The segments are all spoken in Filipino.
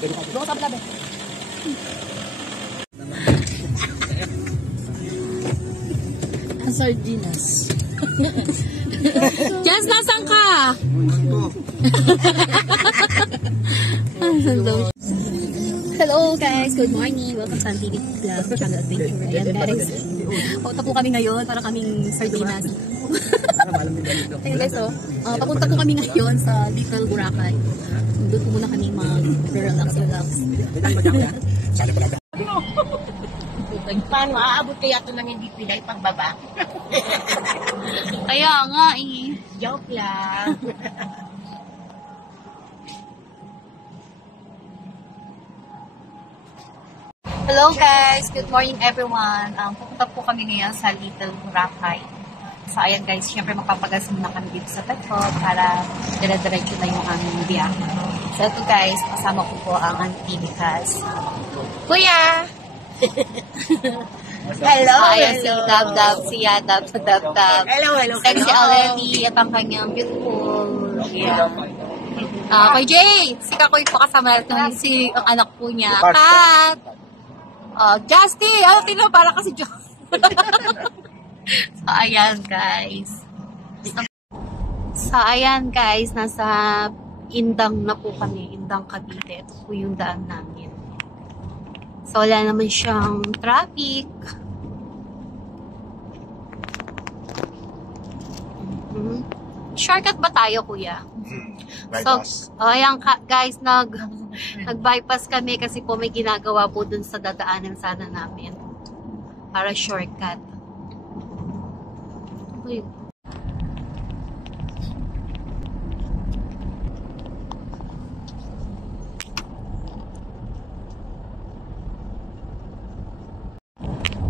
Doon sa labi. Sardinas. Jens, nasan ka? Hello guys, good morning. Welcome sa TV Vlog Channel Adventure. Ayan guys. Papunta po kami ngayon para kaming sardinas. Ayan guys, papunta po kami ngayon sa Little Boracay. Doon po muna kami mag-relax. Paano aabot kaya ito ng hindi pinay pagbaba? Kaya nga eh. Joke lang. Hello guys! Good morning everyone! Pupunta po kami ngayon sa Little Boracay. So ayan guys, syempre magpapagas muna kami dito sa petrol para dire-diretso na yung aming biyahe. So ito guys, kasama ko po ang Auntie Mikas. Kuya! Hello! Ayan si Dab-Dab, si Dab-Dab. Hello! Sexy already at ang kanyang beautiful. Yeah. Kay Jay! Si Kakoy po kasama natin si ang anak po niya. Kat! Justy! Ano tino? Para kasi John. So, ayan guys. Nasa Indang na po kami. Indang Cavite. Ito po yung daan namin. So, wala naman siyang traffic. Shortcut ba tayo, kuya? So, ayan guys, nag-bypass kami kasi po may ginagawa po dun sa dadaanan sana namin. Para shortcut. Uy.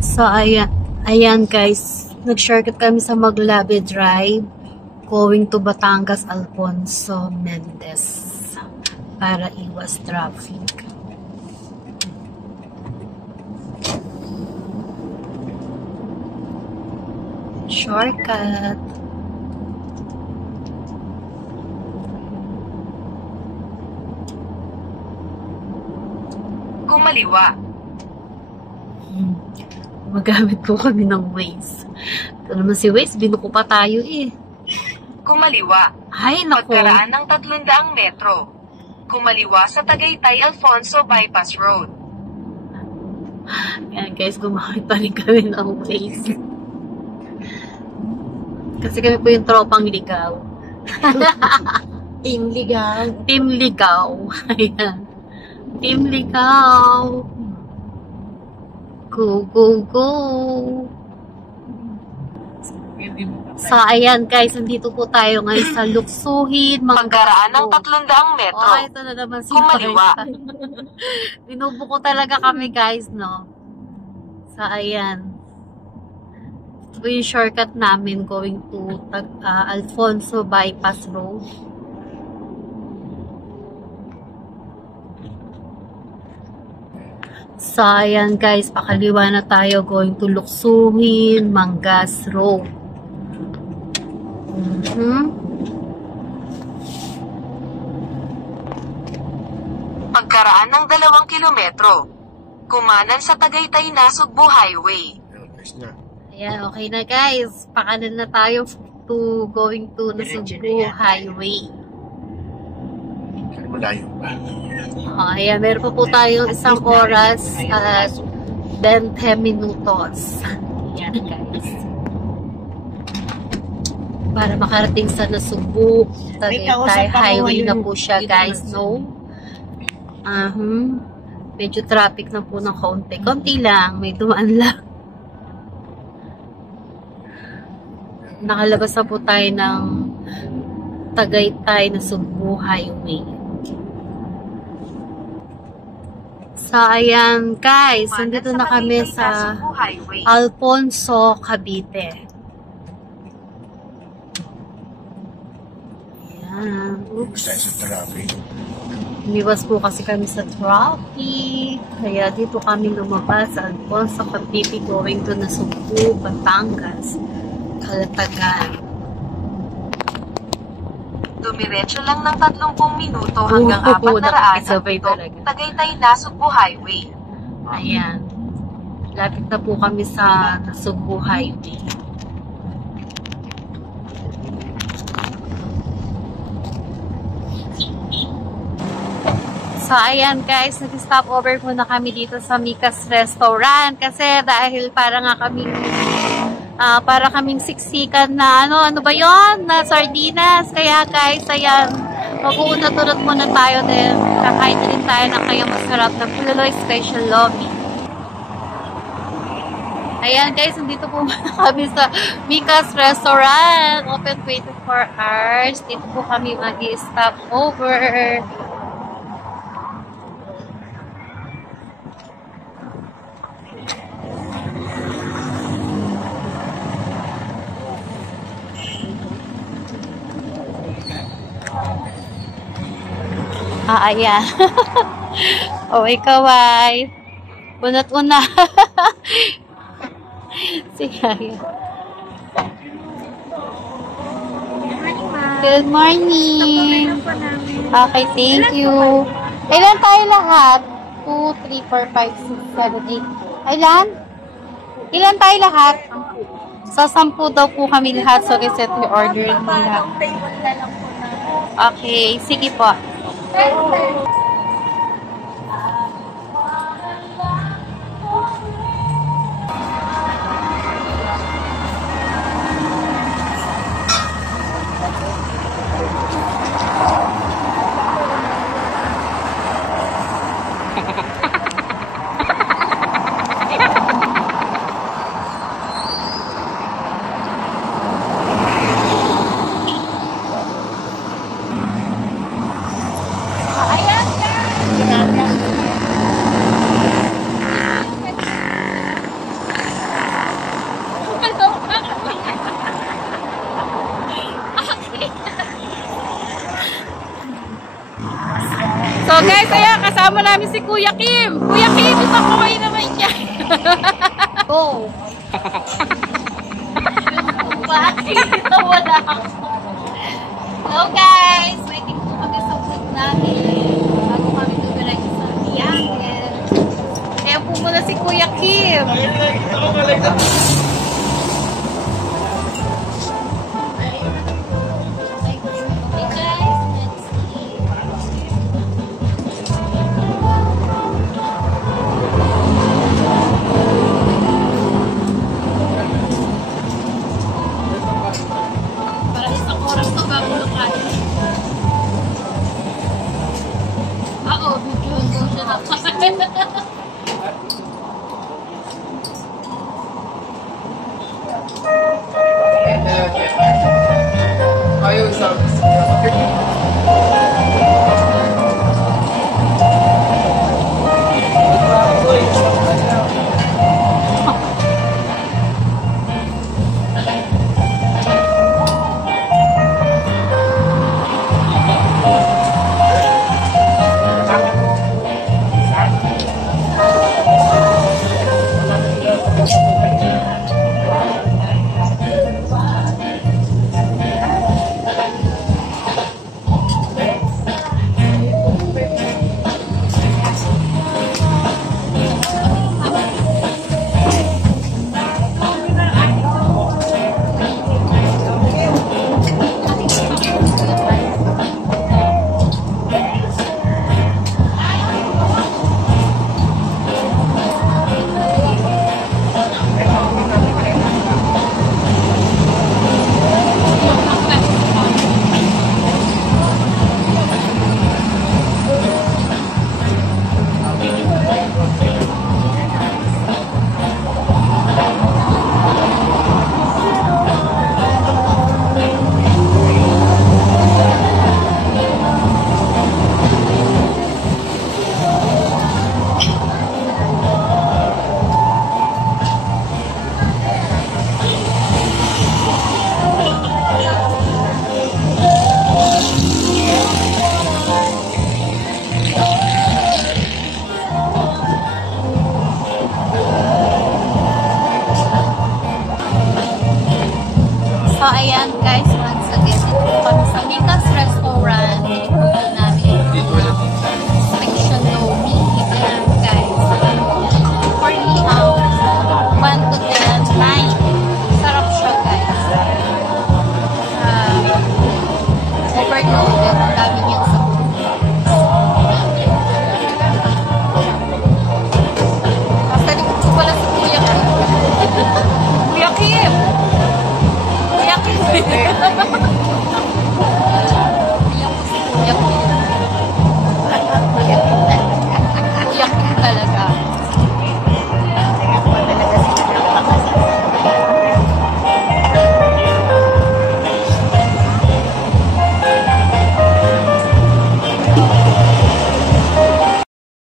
So, ayan guys, nag-shortcut kami sa Maglabe Drive going to Batangas Alfonso Mendez para iwas traffic. Shortcut. Kumaliwa. Magamit po kami ng Waze. Ito naman si Waze, binuko pa tayo eh. Kumaliwa. Ay, naku. Pagkaraan ng 300 metro. Kumaliwa sa Tagaytay Alfonso Bypass Road. Yan guys, gumamit pa rin kami ng Waze. Kasi kami po yung tropang ligaw. Team Ligaw. Team Ligaw. Ayan. Team Ligaw. Go, go, go. So, ayan guys, nandito po tayo ngayon sa Luksuhin. Pagkaraan ng 300 metro. Oh, ito na naman si Kumaliwa. Binubuko talaga kami guys, no? So, ayan. Ito yung shortcut namin going to Alfonso Bypass Road. So, ayan guys, pakaliwa na tayo going to Luksuhin, Mangas Road. Pagkaraan ng 2 kilometro. Kumanan sa Tagaytay na Sugbo Highway. Ayan, okay na guys. Pakanan na tayo to going to Nasugbu Highway. Malayo pa. Ayan, meron pa po tayong isang oras at 20 minutos. Ayan guys. Para makarating sa Nasugbu Tagaytay Highway na po siya guys, no? Medyo traffic na po ng kaunti. Konti lang, may dumaan lang. Nakalabas na po tayo ng Tagaytay Nasugbu Highway. So, ayan guys, nandito na kami sa Alfonso, Cavite. Ayan. Oops. Umiwas po kasi kami sa traffic. Kaya dito kami lumabas sa Alfonso, Cavite going to Nasugbu, Batangas, Calatagan. Dumiretso lang ng 30 minuto hanggang 400 nakikisabay ito, talaga. Tagaytay Nasugbu Highway. Ayan. Lapit na po kami sa Nasugbu Highway. So, ayan guys, nag-stop over muna kami dito sa Mika's Restaurant kasi dahil para kaming siksikan na ano ba yon na sardinas. Kaya guys, ayan, mag-uuna tulot muna tayo din. Kakain na rin tayo ng kayang masarap na Pululoy Special Lobby. Ayan guys, nandito po muna kami sa Mika's Restaurant. Open 24 hours. Dito po kami mag-stop over. Ayan. Oh, ikaw ay unat-una. Sige, ayan. Good morning. Okay, thank you. Ilan tayo lahat? 2, 3, 4, 5, 6, 7, 8. Ilan? Ilan tayo lahat? So, 10 daw po kami lahat. So, reset yung order nila. Okay, sige po. So guys, ayan, kasama namin si Kuya Kim. Kuya Kim, ipakaway naman niya. Go! Bakit? Wala ako. Hello guys! Waiting po kami sa food namin. Bago kami tumiray sa biyahe. Kaya po muna si Kuya Kim. Ayaw sa